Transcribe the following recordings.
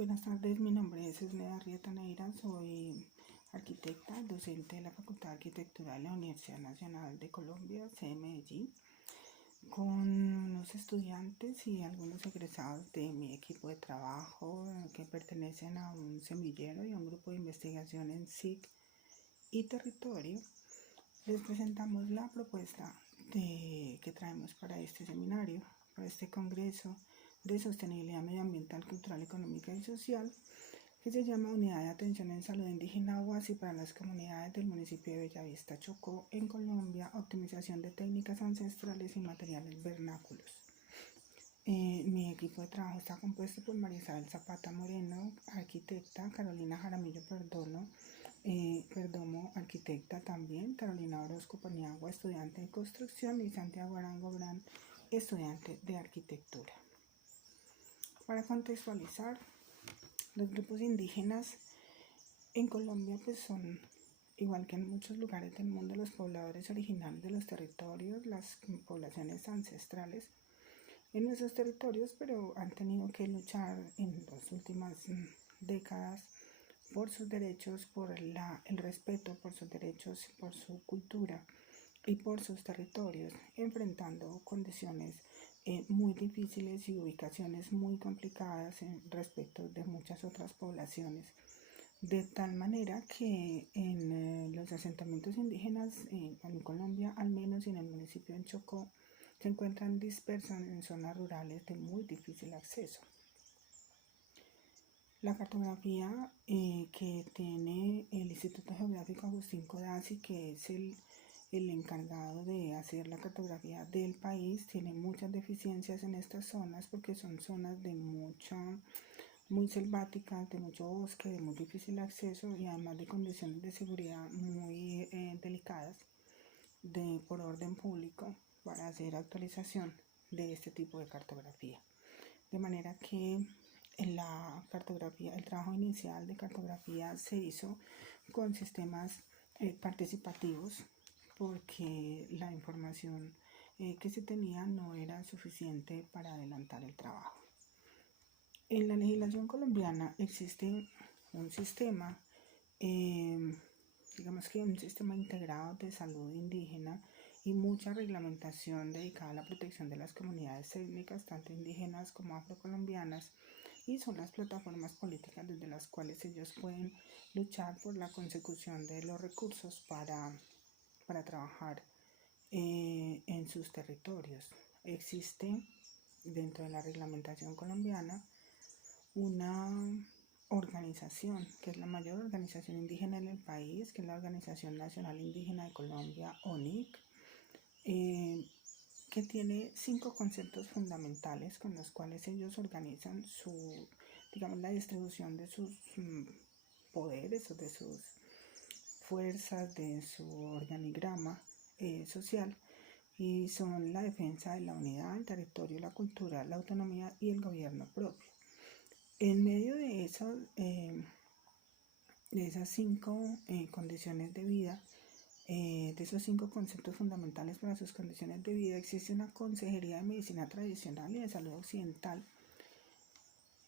Buenas tardes, mi nombre es Esneda Arrieta Neira, soy arquitecta, docente de la Facultad de Arquitectura de la Universidad Nacional de Colombia, sede Medellín, con unos estudiantes y algunos egresados de mi equipo de trabajo que pertenecen a un semillero y a un grupo de investigación en SIC y territorio. Les presentamos la propuesta que traemos para este seminario, para este congreso de sostenibilidad medioambiental, cultural, económica y social, que se llama Unidad de Atención en Salud Indígena UASI para las comunidades del municipio de Bellavista, Chocó, en Colombia, optimización de técnicas ancestrales y materiales vernáculos. Mi equipo de trabajo está compuesto por María Isabel Zapata Moreno, arquitecta, Carolina Jaramillo Perdomo, arquitecta también, Carolina Orozco Paniagua, estudiante de construcción, y Santiago Arango Brand, estudiante de arquitectura. Para contextualizar, los grupos indígenas en Colombia pues son, igual que en muchos lugares del mundo, los pobladores originales de los territorios, las poblaciones ancestrales en nuestros territorios, pero han tenido que luchar en las últimas décadas por sus derechos, por el respeto por sus derechos, por su cultura y por sus territorios, enfrentando condiciones muy difíciles y ubicaciones muy complicadas respecto de muchas otras poblaciones, de tal manera que en los asentamientos indígenas en Colombia, al menos en el municipio de Chocó, se encuentran dispersos en zonas rurales de muy difícil acceso. La cartografía que tiene el Instituto Geográfico Agustín Codazzi, que es el encargado de hacer la cartografía del país, tiene muchas deficiencias en estas zonas porque son zonas de muy selváticas, de mucho bosque, de muy difícil acceso y además de condiciones de seguridad muy delicadas por orden público para hacer actualización de este tipo de cartografía. De manera que la cartografía, el trabajo inicial de cartografía se hizo con sistemas participativos, porque la información que se tenía no era suficiente para adelantar el trabajo. En la legislación colombiana existe un sistema, digamos que un sistema integrado de salud indígena y mucha reglamentación dedicada a la protección de las comunidades étnicas, tanto indígenas como afrocolombianas, y son las plataformas políticas desde las cuales ellos pueden luchar por la consecución de los recursos para trabajar en sus territorios. Existe dentro de la reglamentación colombiana una organización que es la mayor organización indígena en el país, que es la Organización Nacional Indígena de Colombia, ONIC, que tiene 5 conceptos fundamentales con los cuales ellos organizan la distribución de sus poderes o de sus fuerzas, de su organigrama social, y son la defensa de la unidad, el territorio, la cultura, la autonomía y el gobierno propio. En medio de esas 5 condiciones de vida, de esos 5 conceptos fundamentales para sus condiciones de vida, existe una Consejería de Medicina Tradicional y de Salud Occidental,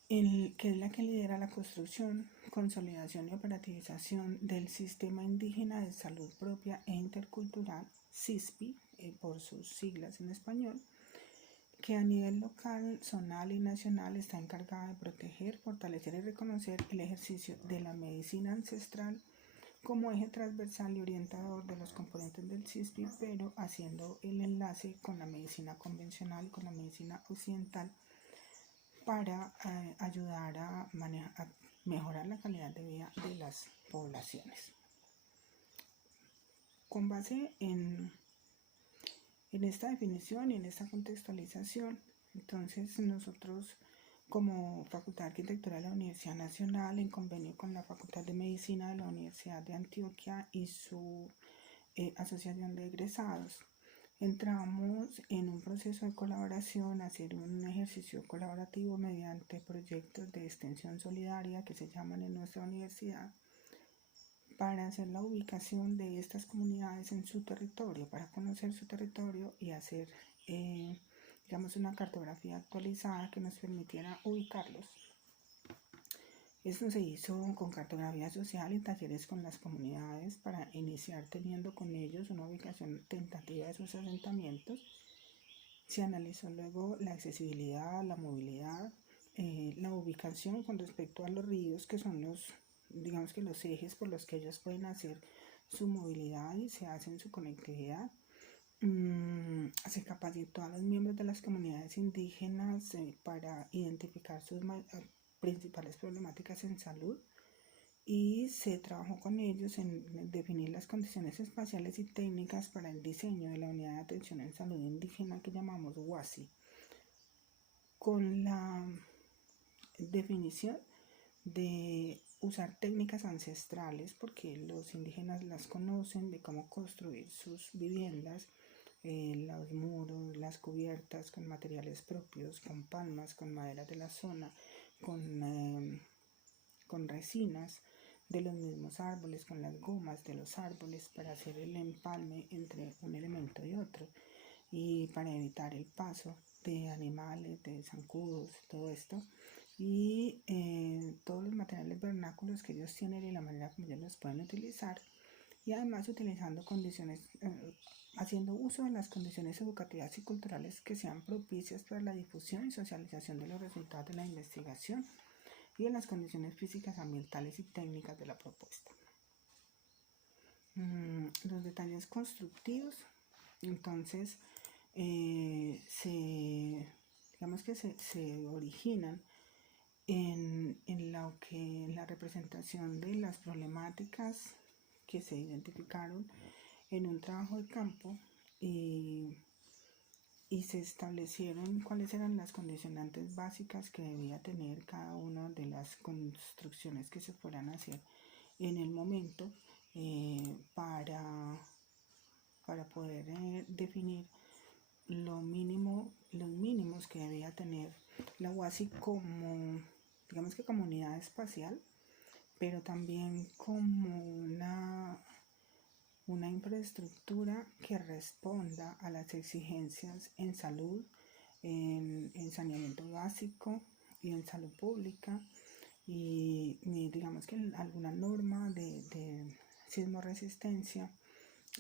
que es la que lidera la construcción, consolidación y operativización del Sistema Indígena de Salud Propia e Intercultural, SISPI, por sus siglas en español, que a nivel local, zonal y nacional está encargada de proteger, fortalecer y reconocer el ejercicio de la medicina ancestral como eje transversal y orientador de los componentes del SISPI, pero haciendo el enlace con la medicina convencional, con la medicina occidental, para ayudar a mejorar la calidad de vida de las poblaciones. Con base en esta definición y en esta contextualización, entonces nosotros como Facultad de Arquitectura de la Universidad Nacional, en convenio con la Facultad de Medicina de la Universidad de Antioquia y su asociación de egresados, entramos en un proceso de colaboración, a hacer un ejercicio colaborativo mediante proyectos de extensión solidaria que se llaman en nuestra universidad, para hacer la ubicación de estas comunidades en su territorio, para conocer su territorio y hacer una cartografía actualizada que nos permitiera ubicarlos. Esto se hizo con cartografía social y talleres con las comunidades para iniciar teniendo con ellos una ubicación tentativa de sus asentamientos. Se analizó luego la accesibilidad, la movilidad, la ubicación con respecto a los ríos, que son digamos que los ejes por los que ellos pueden hacer su movilidad y se hacen su conectividad. Se capacitó a los miembros de las comunidades indígenas para identificar sus principales problemáticas en salud y se trabajó con ellos en definir las condiciones espaciales y técnicas para el diseño de la unidad de atención en salud indígena que llamamos UASI, con la definición de usar técnicas ancestrales, porque los indígenas las conocen, de cómo construir sus viviendas, los muros, las cubiertas con materiales propios, con palmas, con madera de la zona, con resinas de los mismos árboles, con las gomas de los árboles para hacer el empalme entre un elemento y otro y para evitar el paso de animales, de zancudos, todo esto y todos los materiales vernáculos que ellos tienen y la manera como ellos los pueden utilizar y además utilizando haciendo uso de las condiciones educativas y culturales que sean propicias para la difusión y socialización de los resultados de la investigación y de las condiciones físicas, ambientales y técnicas de la propuesta. Los detalles constructivos, entonces, digamos que se originan en la representación de las problemáticas que se identificaron en un trabajo de campo y se establecieron cuáles eran las condicionantes básicas que debía tener cada una de las construcciones que se fueran a hacer en el momento para poder definir los mínimos que debía tener la UASI como, digamos que como unidad espacial, pero también como una infraestructura que responda a las exigencias en salud, en saneamiento básico y en salud pública y digamos que alguna norma de sismoresistencia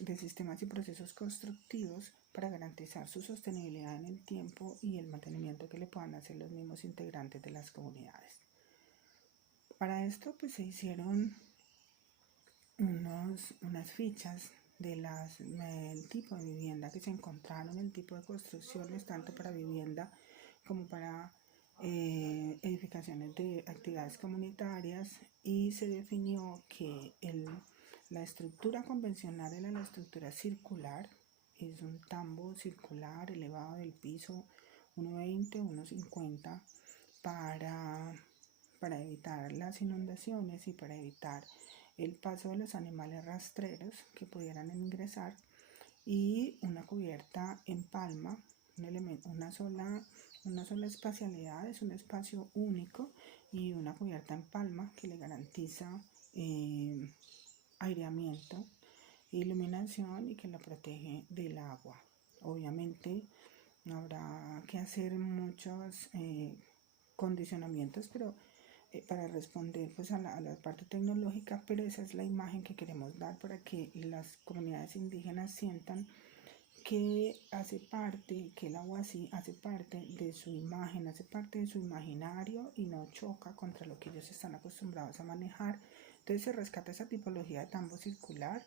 de sistemas y procesos constructivos para garantizar su sostenibilidad en el tiempo y el mantenimiento que le puedan hacer los mismos integrantes de las comunidades. Para esto pues se hicieron unas fichas del tipo de vivienda que se encontraron, el tipo de construcciones tanto para vivienda como para edificaciones de actividades comunitarias y se definió que la estructura convencional era la estructura circular, es un tambo circular elevado del piso 1,20, 1,50 para evitar las inundaciones y para evitar el paso de los animales rastreros que pudieran ingresar y una cubierta en palma, una sola espacialidad, es un espacio único y una cubierta en palma que le garantiza aireamiento, iluminación y que la protege del agua. Obviamente habrá que hacer muchos condicionamientos, pero para responder pues a la parte tecnológica, pero esa es la imagen que queremos dar para que las comunidades indígenas sientan que que el agua sí hace parte de su imagen, hace parte de su imaginario y no choca contra lo que ellos están acostumbrados a manejar. Entonces se rescata esa tipología de tambo circular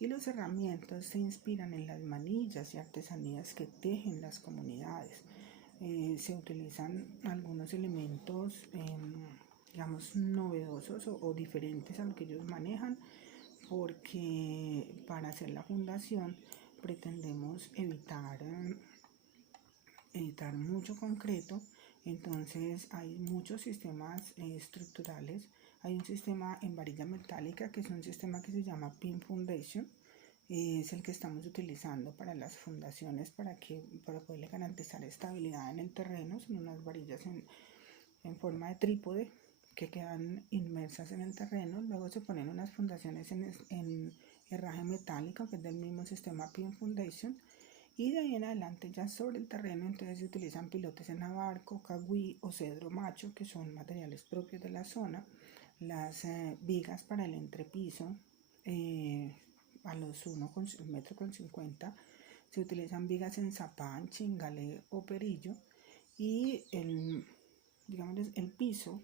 y los herramientas se inspiran en las manillas y artesanías que tejen las comunidades. Se utilizan algunos elementos digamos novedosos o diferentes a lo que ellos manejan, porque para hacer la fundación pretendemos evitar mucho concreto, entonces hay muchos sistemas estructurales. Hay un sistema en varilla metálica que es un sistema que se llama Pin Foundation, es el que estamos utilizando para las fundaciones para poderle garantizar estabilidad en el terreno. Son unas varillas en forma de trípode que quedan inmersas en el terreno. Luego se ponen unas fundaciones en herraje metálico que es del mismo sistema Pin Foundation Y de ahí en adelante ya sobre el terreno entonces se utilizan pilotes en abarco, cagüí o cedro macho, que son materiales propios de la zona. Las vigas para el entrepiso a los 1,50 m se utilizan vigas en zapán, chingalé o perillo, y digamos, el piso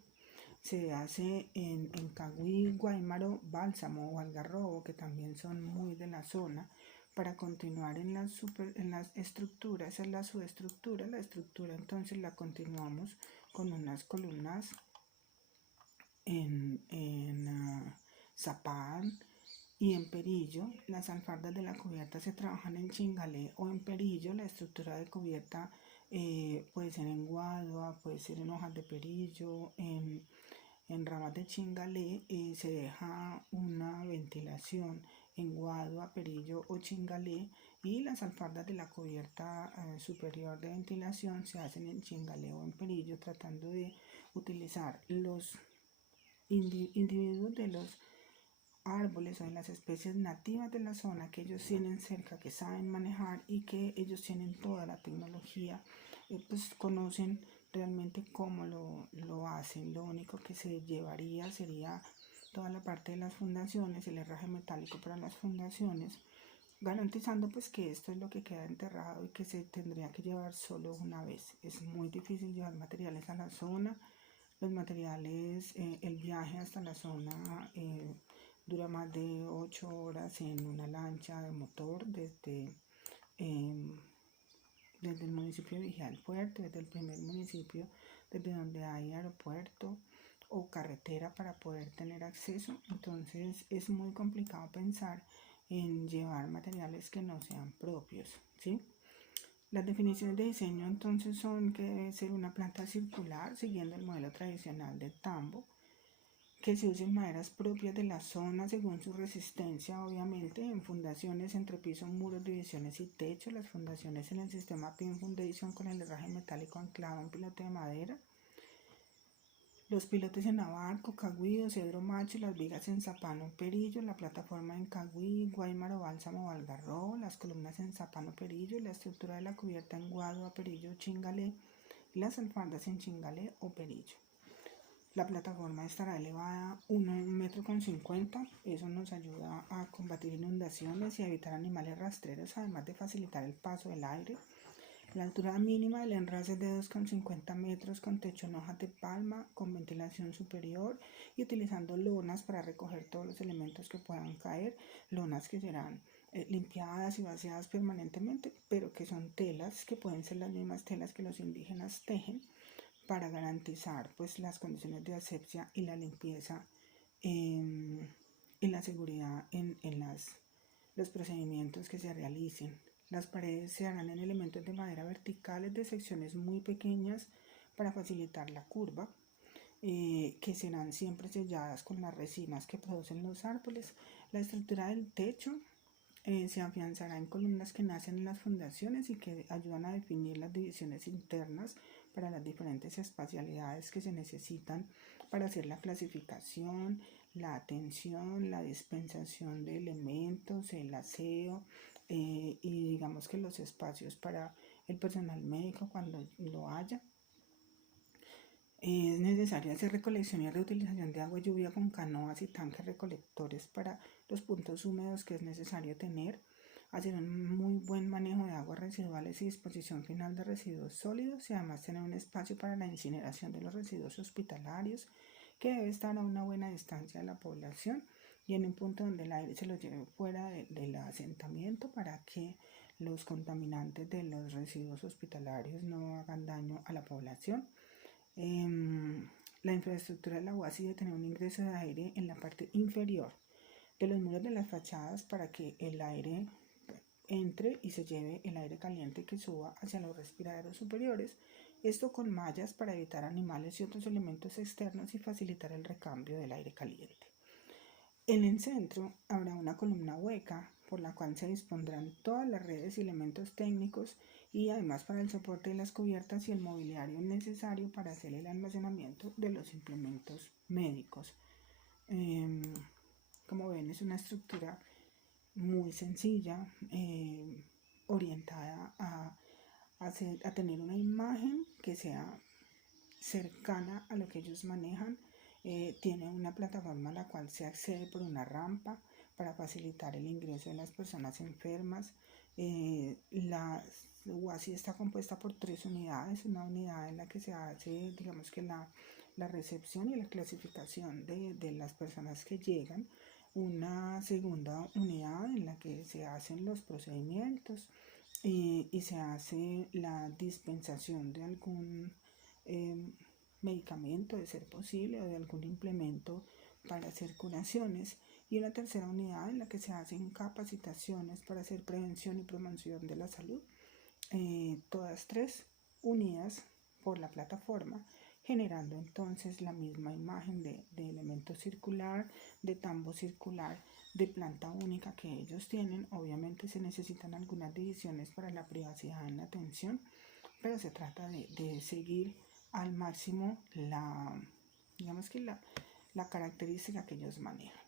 se hace en cagüí, guaymaro, bálsamo o algarrobo, que también son muy de la zona. Para continuar en las estructuras, en la subestructura, la estructura entonces la continuamos con unas columnas en zapán y en perillo. Las alfardas de la cubierta se trabajan en chingalé o en perillo. La estructura de cubierta puede ser en guadua, puede ser en hojas de perillo, en ramas de chingalé. Se deja una ventilación en guadua, perillo o chingalé, y las alfardas de la cubierta superior de ventilación se hacen en chingalé o en perillo, tratando de utilizar los individuos de los árboles o de las especies nativas de la zona que ellos tienen cerca, que saben manejar y que ellos tienen toda la tecnología, pues conocen realmente cómo lo hacen. Lo único que se llevaría sería toda la parte de las fundaciones, el herraje metálico para las fundaciones, garantizando pues que esto es lo que queda enterrado y que se tendría que llevar solo una vez. Es muy difícil llevar materiales a la zona. Los materiales, el viaje hasta la zona dura más de 8 horas en una lancha de motor desde el municipio de Vigía del Puerto, desde el primer municipio desde donde hay aeropuerto o carretera para poder tener acceso. Entonces es muy complicado pensar en llevar materiales que no sean propios, ¿sí? Las definiciones de diseño entonces son que debe ser una planta circular siguiendo el modelo tradicional del tambo, que se usen maderas propias de la zona según su resistencia, obviamente, en fundaciones, entrepiso, muros, divisiones y techo. Las fundaciones en el sistema Pin Foundation con el herraje metálico anclado en pilote de madera. Los pilotes en abarco, cagüí o cedro macho, las vigas en zapano perillo, la plataforma en cagüí, guaymaro, bálsamo o algarrobo, las columnas en zapano perillo, la estructura de la cubierta en guadua, perillo o chingalé, y las alfardas en chingalé o perillo. La plataforma estará elevada 1,50 m. Eso nos ayuda a combatir inundaciones y a evitar animales rastreros, además de facilitar el paso del aire. La altura mínima del enrase es de 2,50 metros, con techo en hojas de palma, con ventilación superior y utilizando lonas para recoger todos los elementos que puedan caer, lonas que serán limpiadas y vaciadas permanentemente, pero que son telas, que pueden ser las mismas telas que los indígenas tejen, para garantizar pues las condiciones de asepsia y la limpieza y la seguridad en los procedimientos que se realicen. Las paredes se harán en elementos de madera verticales de secciones muy pequeñas para facilitar la curva, que serán siempre selladas con las resinas que producen los árboles. La estructura del techo se afianzará en columnas que nacen en las fundaciones y que ayudan a definir las divisiones internas para las diferentes espacialidades que se necesitan para hacer la clasificación, la atención, la dispensación de elementos, el aseo y digamos que los espacios para el personal médico cuando lo haya. Es necesario hacer recolección y reutilización de agua lluvia con canoas y tanques recolectores para los puntos húmedos que es necesario tener. Hacer un muy buen manejo de aguas residuales y disposición final de residuos sólidos, y además tener un espacio para la incineración de los residuos hospitalarios, que debe estar a una buena distancia de la población y en un punto donde el aire se lo lleve fuera del asentamiento para que los contaminantes de los residuos hospitalarios no hagan daño a la población. La infraestructura de la UASI debe tener un ingreso de aire en la parte inferior de los muros de las fachadas para que el aire entre y se lleve el aire caliente que suba hacia los respiraderos superiores. Esto con mallas para evitar animales y otros elementos externos y facilitar el recambio del aire caliente. En el centro habrá una columna hueca por la cual se dispondrán todas las redes y elementos técnicos, y además para el soporte de las cubiertas y el mobiliario necesario para hacer el almacenamiento de los implementos médicos. Como ven, es una estructura muy sencilla, orientada a tener una imagen que sea cercana a lo que ellos manejan. Tiene una plataforma a la cual se accede por una rampa para facilitar el ingreso de las personas enfermas. La UASI está compuesta por 3 unidades, una unidad en la que se hace, digamos que la recepción y la clasificación de las personas que llegan, una segunda unidad en la que se hacen los procedimientos y se hace la dispensación de algún medicamento, de ser posible, o de algún implemento para hacer curaciones, y una tercera unidad en la que se hacen capacitaciones para hacer prevención y promoción de la salud, todas 3 unidas por la plataforma, generando entonces la misma imagen de elemento circular, de tambo circular, de planta única que ellos tienen. Obviamente se necesitan algunas divisiones para la privacidad en la atención, pero se trata de seguir al máximo digamos que la característica que ellos manejan.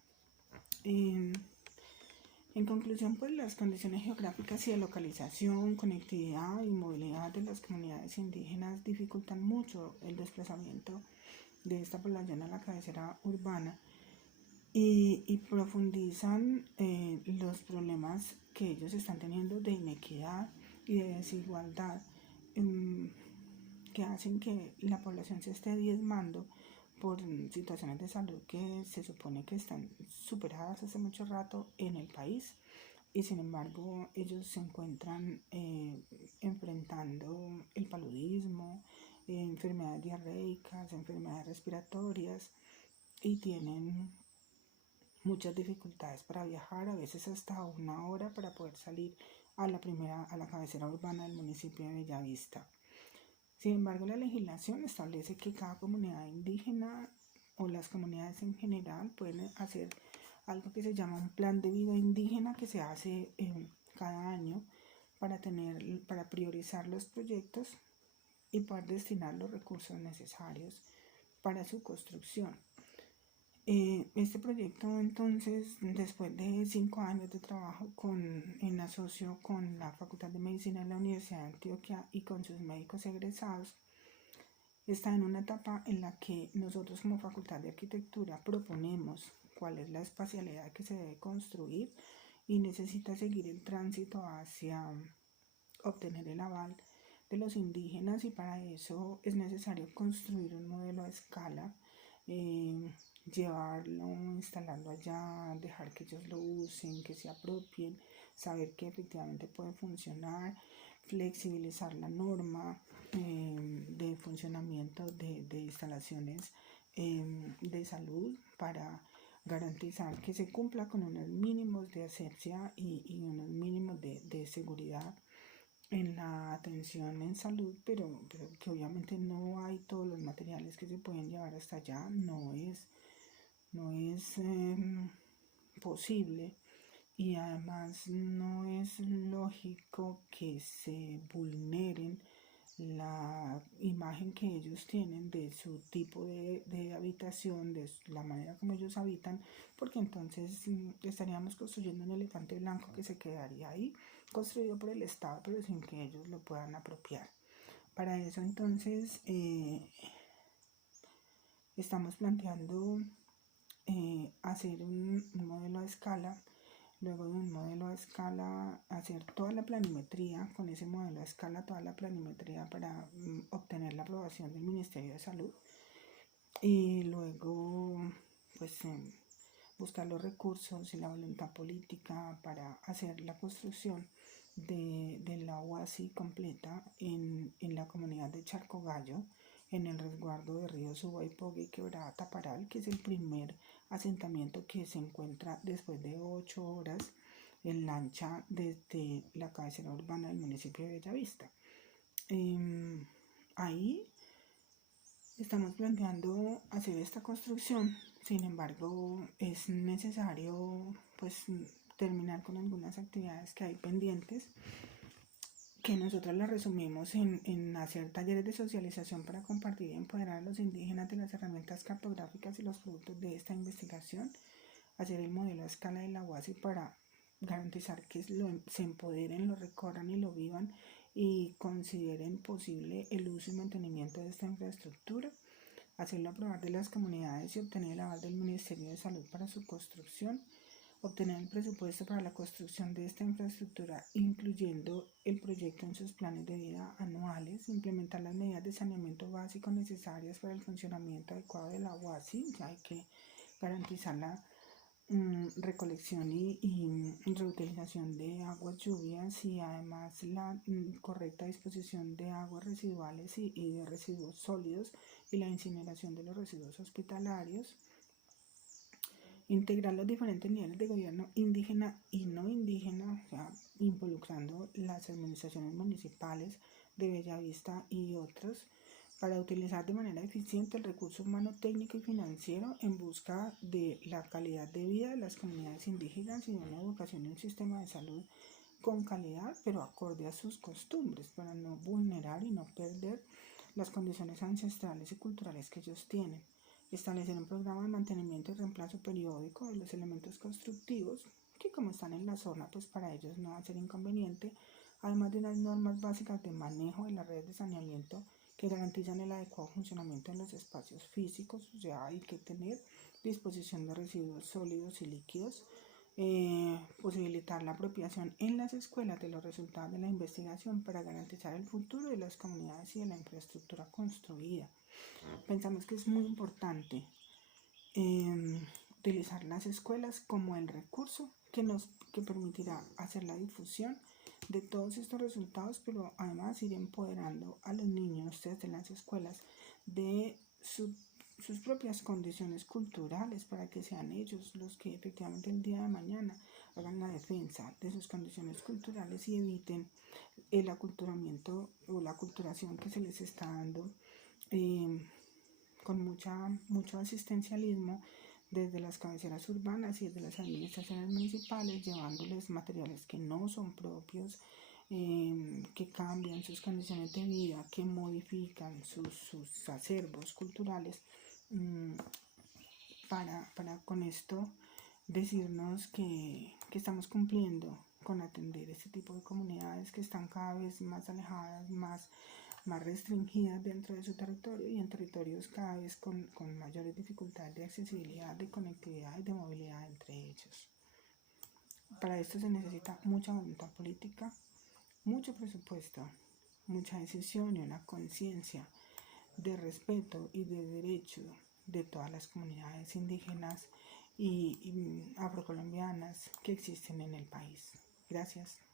En conclusión, pues las condiciones geográficas y de localización, conectividad y movilidad de las comunidades indígenas dificultan mucho el desplazamiento de esta población a la cabecera urbana y profundizan los problemas que ellos están teniendo de inequidad y de desigualdad, que hacen que la población se esté diezmando por situaciones de salud que se supone que están superadas hace mucho rato en el país, y sin embargo ellos se encuentran enfrentando el paludismo, enfermedades diarreicas, enfermedades respiratorias, y tienen muchas dificultades para viajar, a veces hasta 1 hora para poder salir a la cabecera urbana del municipio de Bellavista. Sin embargo, la legislación establece que cada comunidad indígena o las comunidades en general pueden hacer algo que se llama un plan de vida indígena, que se hace cada año para priorizar los proyectos y poder destinar los recursos necesarios para su construcción. Este proyecto, entonces, después de 5 años de trabajo en asocio con la Facultad de Medicina de la Universidad de Antioquia y con sus médicos egresados, está en una etapa en la que nosotros como Facultad de Arquitectura proponemos cuál es la espacialidad que se debe construir, y necesita seguir el tránsito hacia obtener el aval de los indígenas, y para eso es necesario construir un modelo a escala, llevarlo, instalarlo allá, dejar que ellos lo usen, que se apropien, saber que efectivamente puede funcionar, flexibilizar la norma de funcionamiento de instalaciones de salud para garantizar que se cumpla con unos mínimos de asepsia y unos mínimos de seguridad en la atención en salud, pero que obviamente no hay todos los materiales que se pueden llevar hasta allá, no es posible, y además no es lógico que se vulneren la imagen que ellos tienen de su tipo de habitación, de la manera como ellos habitan, porque entonces estaríamos construyendo un elefante blanco que se quedaría ahí, construido por el Estado, pero sin que ellos lo puedan apropiar. Para eso entonces estamos planteando hacer un modelo a escala, luego de un modelo a escala hacer toda la planimetría, con ese modelo a escala toda la planimetría para obtener la aprobación del Ministerio de Salud, y luego pues buscar los recursos y la voluntad política para hacer la construcción de la UASI completa en la comunidad de Charcogallo, en el resguardo de ríos Suba-Ipogue y Quebrada Taparal, que es el primer asentamiento que se encuentra después de 8 horas en lancha desde la cabecera urbana del municipio de Bellavista. Ahí estamos planteando hacer esta construcción. Sin embargo, es necesario pues terminar con algunas actividades que hay pendientes, que nosotros las resumimos en hacer talleres de socialización para compartir y empoderar a los indígenas de las herramientas cartográficas y los productos de esta investigación, hacer el modelo a escala de la UASI para garantizar que se empoderen, lo recorran y lo vivan y consideren posible el uso y mantenimiento de esta infraestructura, hacerlo aprobar de las comunidades y obtener el aval del Ministerio de Salud para su construcción, obtener el presupuesto para la construcción de esta infraestructura, incluyendo el proyecto en sus planes de vida anuales, implementar las medidas de saneamiento básico necesarias para el funcionamiento adecuado del agua, así hay que garantizar la recolección y reutilización de aguas lluvias y además la correcta disposición de aguas residuales y de residuos sólidos y la incineración de los residuos hospitalarios. Integrar los diferentes niveles de gobierno indígena y no indígena, o sea, involucrando las administraciones municipales de Bellavista y otros, para utilizar de manera eficiente el recurso humano, técnico y financiero en busca de la calidad de vida de las comunidades indígenas y de una educación y un sistema de salud con calidad, pero acorde a sus costumbres, para no vulnerar y no perder las condiciones ancestrales y culturales que ellos tienen. Establecer un programa de mantenimiento y reemplazo periódico de los elementos constructivos, que como están en la zona, pues para ellos no va a ser inconveniente, además de unas normas básicas de manejo de las redes de saneamiento que garantizan el adecuado funcionamiento en los espacios físicos. O sea, hay que tener disposición de residuos sólidos y líquidos, posibilitar la apropiación en las escuelas de los resultados de la investigación para garantizar el futuro de las comunidades y de la infraestructura construida. Pensamos que es muy importante utilizar las escuelas como el recurso que permitirá hacer la difusión de todos estos resultados, pero además ir empoderando a los niños desde las escuelas de sus propias condiciones culturales, para que sean ellos los que efectivamente el día de mañana hagan la defensa de sus condiciones culturales y eviten el aculturamiento o la aculturación que se les está dando con mucho asistencialismo desde las cabeceras urbanas y desde las administraciones municipales, llevándoles materiales que no son propios, que cambian sus condiciones de vida, que modifican sus acervos culturales, para con esto decirnos que estamos cumpliendo con atender este tipo de comunidades que están cada vez más alejadas, más restringidas dentro de su territorio y en territorios cada vez con mayores dificultades de accesibilidad, de conectividad y de movilidad entre ellos. Para esto se necesita mucha voluntad política, mucho presupuesto, mucha decisión y una conciencia de respeto y de derecho de todas las comunidades indígenas y afrocolombianas que existen en el país. Gracias.